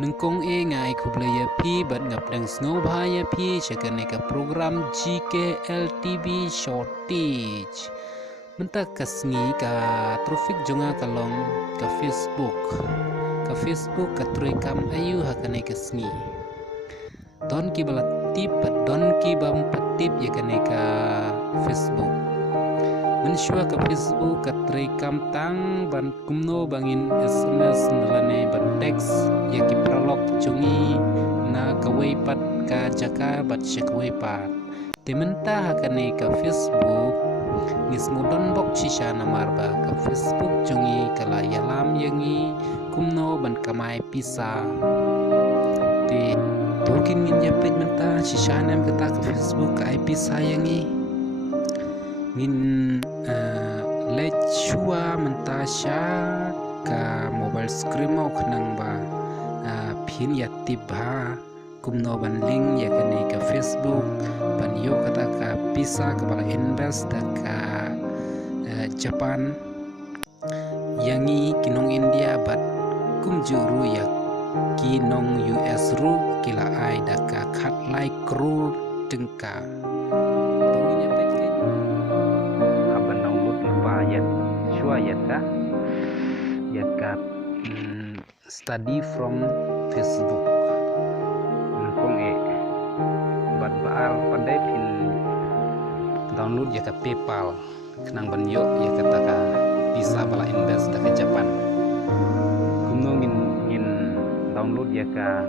Nengkong ngai kublaya pi bat ngap dang snow bahaya pi syakane ka program GK LTV shortage. Mentak kasngi ka traffic jonga kalong ka Facebook. Ka Facebook ka trekam ayu hakane kasngi. Don ki balat tip bat don ki bam patip yakane ka Facebook. Mensyua ka Facebook ka trekam tang ban kumno bangin SMS nalane ban teks ya ki prolog jungi na kawai pat ka jaka bat syakawai pat tementa hakane ka Facebook nismo don bok shisha na marba ka Facebook jungi kala yalam yangi kumno ban kamai pisa te tokin ngin ya page menta shisha nam kata ka Facebook ka ai pisa yangi min lechua mentasya ka mobile screen mau khnang ba pin ya tibha kumno ban link ya kane ka Facebook ban yo kata ka pisa ka bala invest ka Japan yangi kinong India bat kumjuru ya kinong US ru kila ai da ka khat like kru tengka study from Facebook nangkong bat baal pandai pin download ya ka PayPal kenang banyo ya kata ka bisa bala invest ke Japan kumno ngin download ya ka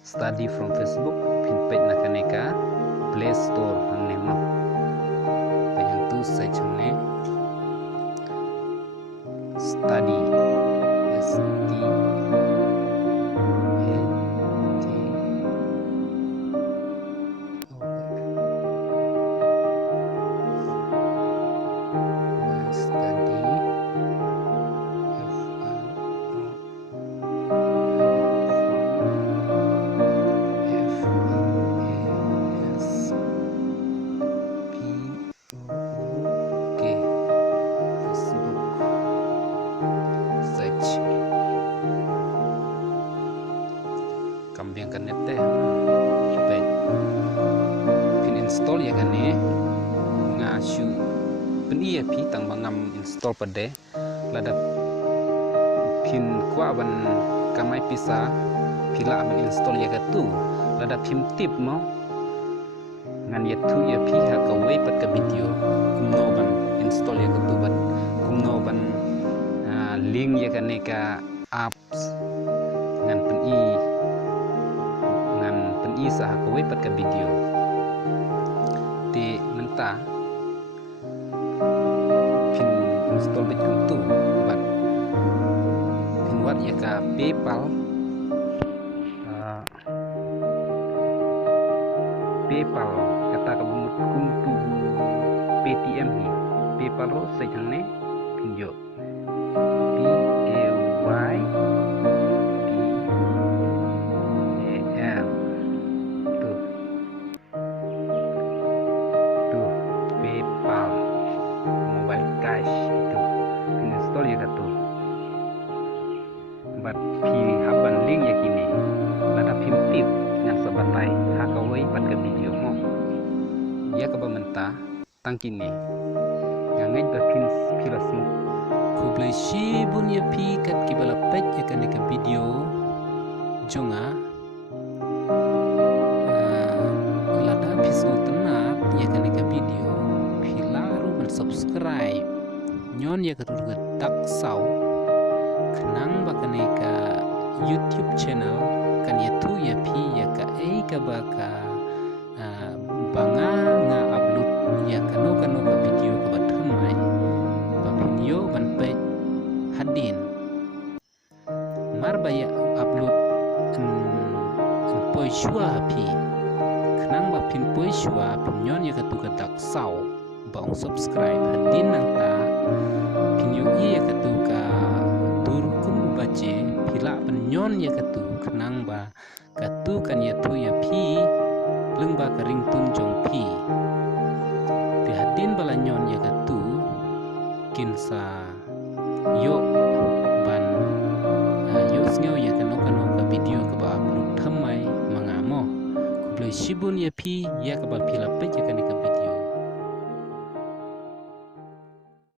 study from Facebook pin page na kaneka Play Store hangne mo yang tu search hangne study kambiangkan nete baik pin install ya kan ni ngasu pin iya pi tang bangam install pade lada pin kwa ban kamai pisa pila ban install ya gatu lada pin tip mo ngan ya tu ya pi ha ka wei pat ka video kumno ban install ya gatu ban kumno ban link ya kan ni ka apps ngan pin isa ha kawai pat ka video ti menta pin install bit kuntu bat pin wat ya ka PayPal PayPal kata ka bumut kuntu PTM ni PayPal ro sai thane pin yo PAY bat pi haban link ya kini lada pim tip ngan sabatai hakawai pat ke video mo ya ka bamenta tang kini ngangai ba pin pilasmu kublai shi bun ya pi kat ki bala pet ya kan ke video jonga lada pisu tenat ya kan ke video pilaru ban subscribe nyon ya ka tak sau kenang bakane ka YouTube channel kan ya tu ya pi ya ka ka baka banga nga upload ya kanu ka video ka bathum mai ba video ban pe hadin mar ba ya upload poi shua pi kenang ba pin poi shua pinyon ya ka tu ka tak sau ba ong subscribe hadin nang ta pinyo ya ka tu ka bace pila penyon ya katu kenang ba katu kan ya tu ya pi leng ba kering tunjong pi hadin bala nyon ya katu kinsa yo ban yo sngew ya kanu ka video shibun ya pi ya kabal pila pe ya kan